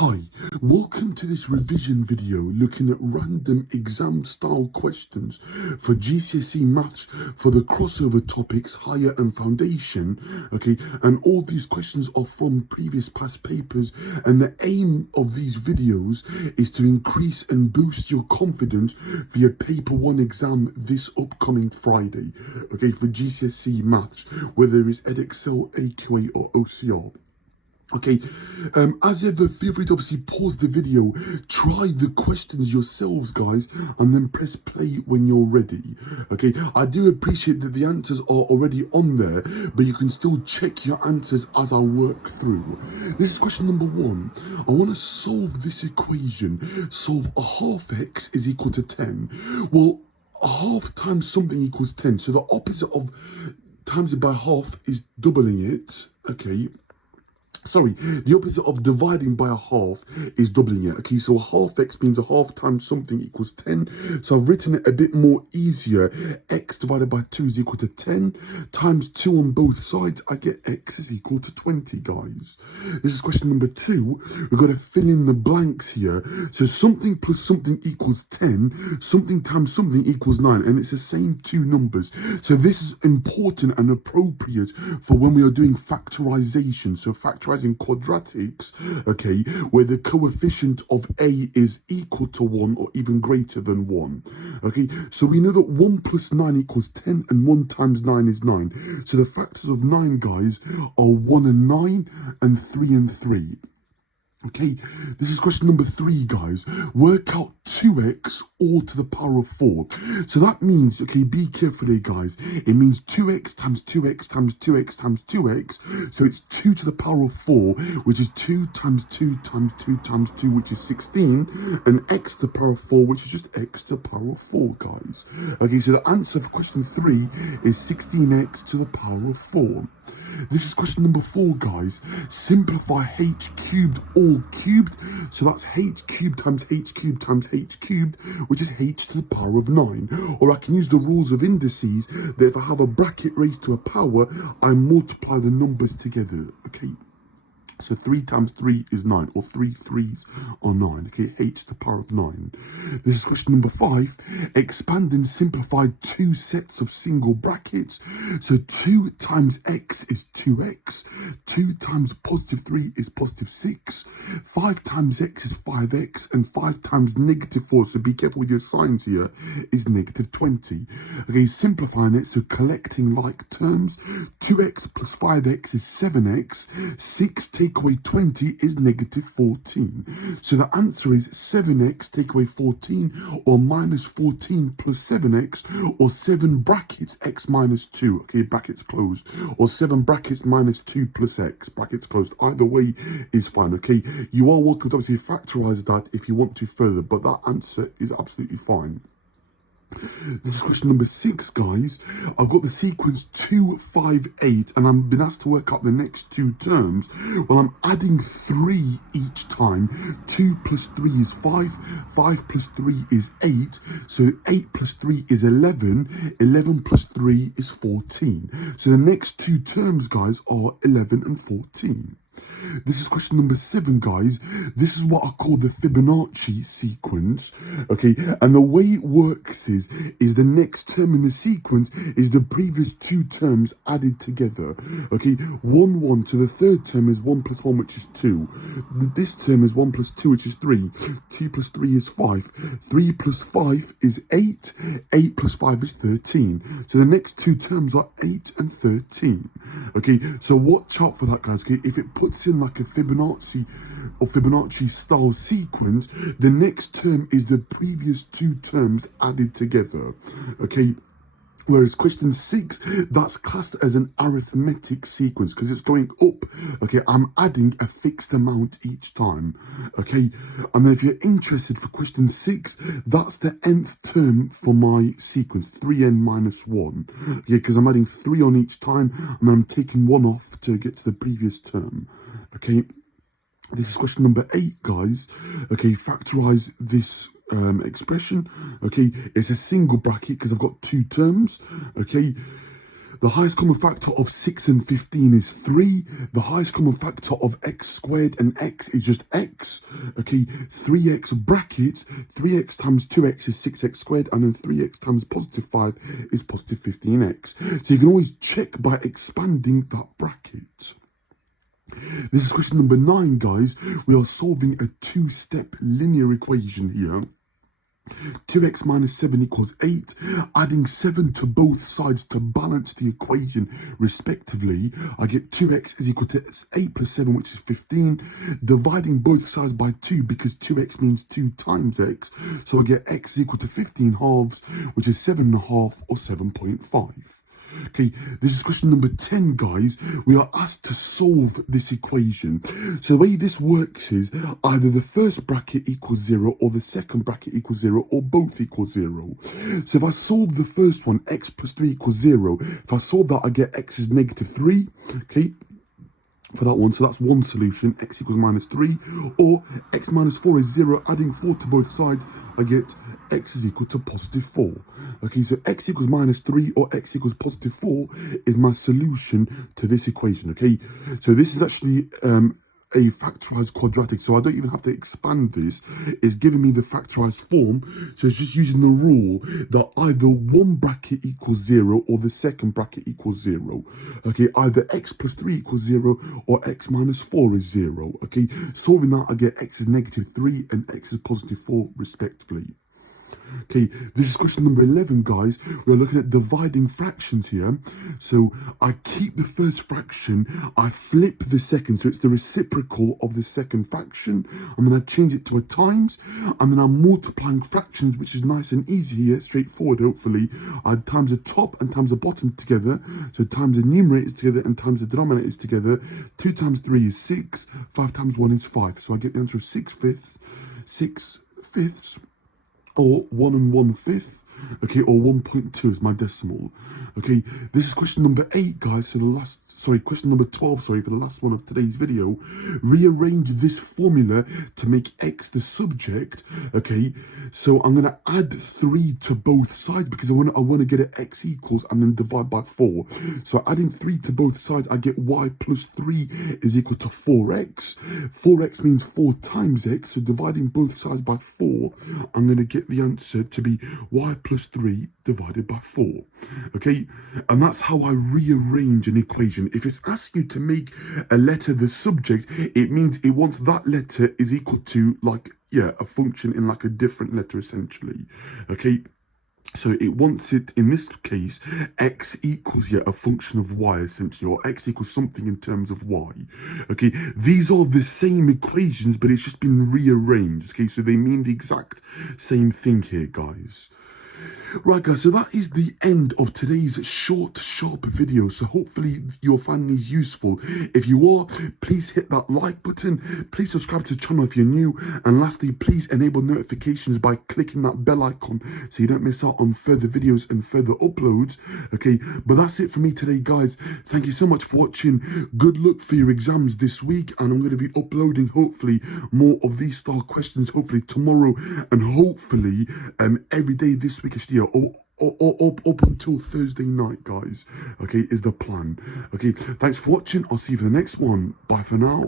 Hi, welcome to this revision video looking at random exam style questions for GCSE maths for the crossover topics higher and foundation. Okay, and all these questions are from previous past papers, and the aim of these videos is to increase and boost your confidence for your paper 1 exam this upcoming Friday. Okay, for GCSE maths, whether it's Edexcel, AQA or OCR. Okay, as ever, feel free to obviously pause the video, try the questions yourselves, guys, and then press play when you're ready. Okay, I do appreciate that the answers are already on there, but you can still check your answers as I work through. This is question number 1. I want to solve this equation. Solve a half x is equal to 10. Well, a half times something equals 10. So the opposite of times it by half is doubling it. Okay. Sorry, the opposite of dividing by a half is doubling it. Okay, so a half x means a half times something equals 10. So I've written it a bit more easier. X divided by 2 is equal to 10 times 2 on both sides. I get x is equal to 20, guys. This is question number 2. We've got to fill in the blanks here. So something plus something equals 10. Something times something equals 9. And it's the same two numbers. So this is important and appropriate for when we are doing factorization. So factorizing quadratics, okay, where the coefficient of a is equal to 1 or even greater than 1. Okay, so we know that 1 plus 9 equals 10 and 1 times 9 is 9. So the factors of 9, guys, are 1 and 9 and 3 and 3. Okay, this is question number 3, guys. Work out 2x all to the power of 4. So that means, okay, be careful here, guys. It means 2x times 2x times 2x times 2x. So it's 2 to the power of 4, which is 2 times 2 times 2 times 2, which is 16. And x to the power of 4, which is just x to the power of 4, guys. Okay, so the answer for question 3 is 16x to the power of 4. This is question number 4, guys. Simplify h cubed all cubed. So that's h cubed times h cubed times h cubed, which is h to the power of 9. Or I can use the rules of indices that if I have a bracket raised to a power, I multiply the numbers together. Okay. So 3 times 3 is 9, or 3 3s are 9. Okay, h to the power of 9. This is question number 5. Expand and simplify two sets of single brackets. So 2 times x is 2x. 2 times positive 3 is positive 6. 5 times x is 5x. And 5 times negative 4, so be careful with your signs here, is negative 20. Okay, simplifying it, so collecting like terms. 2x plus 5x is 7x. 6 take away 20 is negative 14. So the answer is 7x take away 14, or minus 14 plus 7x, or 7 brackets x minus 2. Okay, brackets closed. Or 7 brackets minus 2 plus x, brackets closed. Either way is fine. Okay, you are welcome to obviously factorize that if you want to further, but that answer is absolutely fine. This is question number 6, guys. I've got the sequence 2, 5, 8, and I've been asked to work out the next two terms. Well, I'm adding 3 each time. 2 plus 3 is 5. 5 plus 3 is 8. So 8 plus 3 is 11. 11 plus 3 is 14. So the next two terms, guys, are 11 and 14. This is question number 7, guys. This is what I call the Fibonacci sequence. Okay, and the way it works is the next term in the sequence is the previous two terms added together. Okay, 1, 1. So the third term is 1 plus 1, which is 2. This term is 1 plus 2, which is 3. 2 plus 3 is 5. 3 plus 5 is 8. 8 plus 5 is 13. So the next two terms are 8 and 13. Okay, so watch out for that, guys. Okay, if it puts in like a Fibonacci or Fibonacci style sequence, the next term is the previous two terms added together. Okay, whereas question 6, that's classed as an arithmetic sequence because it's going up. Okay, I'm adding a fixed amount each time. Okay, and then if you're interested for question 6, that's the nth term for my sequence, 3n minus 1. Okay, because I'm adding 3 on each time and I'm taking 1 off to get to the previous term. Okay, this is question number 8, guys. Okay, factorize this expression. Okay, it's a single bracket because I've got two terms. Okay, The highest common factor of 6 and 15 is 3. The highest common factor of x squared and x is just x. Okay, 3x brackets, 3x times 2x is 6x squared, and then 3x times positive 5 is positive 15x. So you can always check by expanding that bracket. This is question number 9, guys. We are solving a two-step linear equation here. 2x minus 7 equals 8. Adding 7 to both sides to balance the equation respectively, I get 2x is equal to 8 plus 7, which is 15. Dividing both sides by 2, because 2x means 2 times x. So I get x is equal to 15 halves, which is 7.5 or 7.5. Okay, this is question number 10, guys. We are asked to solve this equation. So the way this works is either the first bracket equals 0 or the second bracket equals 0 or both equal 0. So if I solve the first one, x plus 3 equals 0. If I solve that, I get x is negative 3. Okay, for that one, so that's one solution, x equals minus 3, or x minus 4 is 0, adding 4 to both sides, I get x is equal to positive 4. Okay, so x equals minus 3 or x equals positive 4 is my solution to this equation. Okay, so this is actually a factorized quadratic, so I don't even have to expand this. It's giving me the factorized form, so it's just using the rule that either one bracket equals 0 or the second bracket equals 0. Okay, either x plus 3 equals 0 or x minus 4 is 0. Okay, solving that, I get x is negative 3 and x is positive 4 respectively. Okay, this is question number 11, guys. We're looking at dividing fractions here. So I keep the first fraction, I flip the second, so it's the reciprocal of the second fraction. I'm going to change it to a times, and then I'm multiplying fractions, which is nice and easy here, straightforward hopefully. I times the top and times the bottom together, so times the numerators together and times the denominators together. 2 times 3 is 6, 5 times 1 is 5. So I get the answer of 6 fifths. Or 1 1/5, okay, or 1.2 is my decimal. Okay, this is question number 8, guys. So question number 12, for the last one of today's video. Rearrange this formula to make x the subject. Okay, so I'm gonna add 3 to both sides because I want to get it x equals and then divide by 4. So adding 3 to both sides, I get y plus 3 is equal to 4x. 4x means 4 times x, so dividing both sides by 4, I'm gonna get the answer to be y plus 3 divided by 4. Okay, and that's how I rearrange an equation. If it's asking you to make a letter the subject, it means it wants that letter is equal to, like, yeah, a function in like a different letter essentially. Okay, so it wants it, in this case, x equals, yeah, a function of y essentially, or x equals something in terms of y. Okay, these are the same equations, but it's just been rearranged. Okay, so they mean the exact same thing here, guys. Right, guys, so that is the end of today's short, sharp video. So hopefully you'll find these useful. If you are, please hit that like button. Please subscribe to the channel if you're new. And lastly, please enable notifications by clicking that bell icon so you don't miss out on further videos and further uploads. Okay, but that's it for me today, guys. Thank you so much for watching. Good luck for your exams this week. And I'm going to be uploading, hopefully, more of these style questions, hopefully tomorrow. And hopefully every day this week, actually, up until Thursday night, guys. Okay, is the plan. Okay, thanks for watching. I'll see you for the next one. Bye for now.